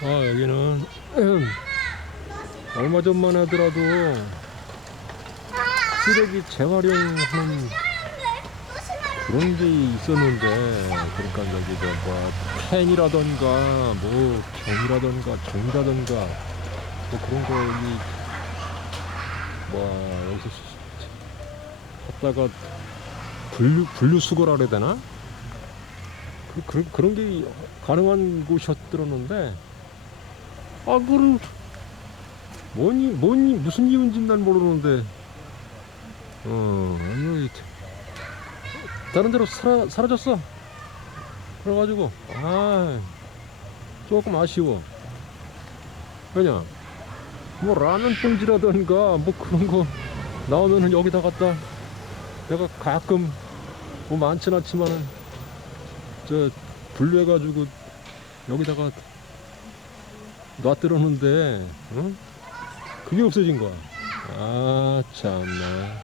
아 여기는 얼마 전만 하더라도 쓰레기 재활용하는 그런 게 있었는데 그러니까 저기 저뭐 캔이라던가 뭐 캔이라던가 종이라던가 뭐 그런 거 여기 뭐 여기서 갖다가 분류 분류 수거라 그래야 되나? 그, 그, 그런 게 가능한 곳이었더랬는데 아 그걸 뭐니 뭐니 무슨 이유인지 난 모르는데. 어 참- 다른 데로 사라, 사라졌어. 그래가지고 아 조금 아쉬워. 그냥 뭐 라면 봉지라던가 뭐 그런 거 나오면은 여기다 갖다 내가 가끔 뭐 많진 않지만은 저 분류해가지고 여기다가 놔들었는데 응? 그게 없어진 거야 아 참나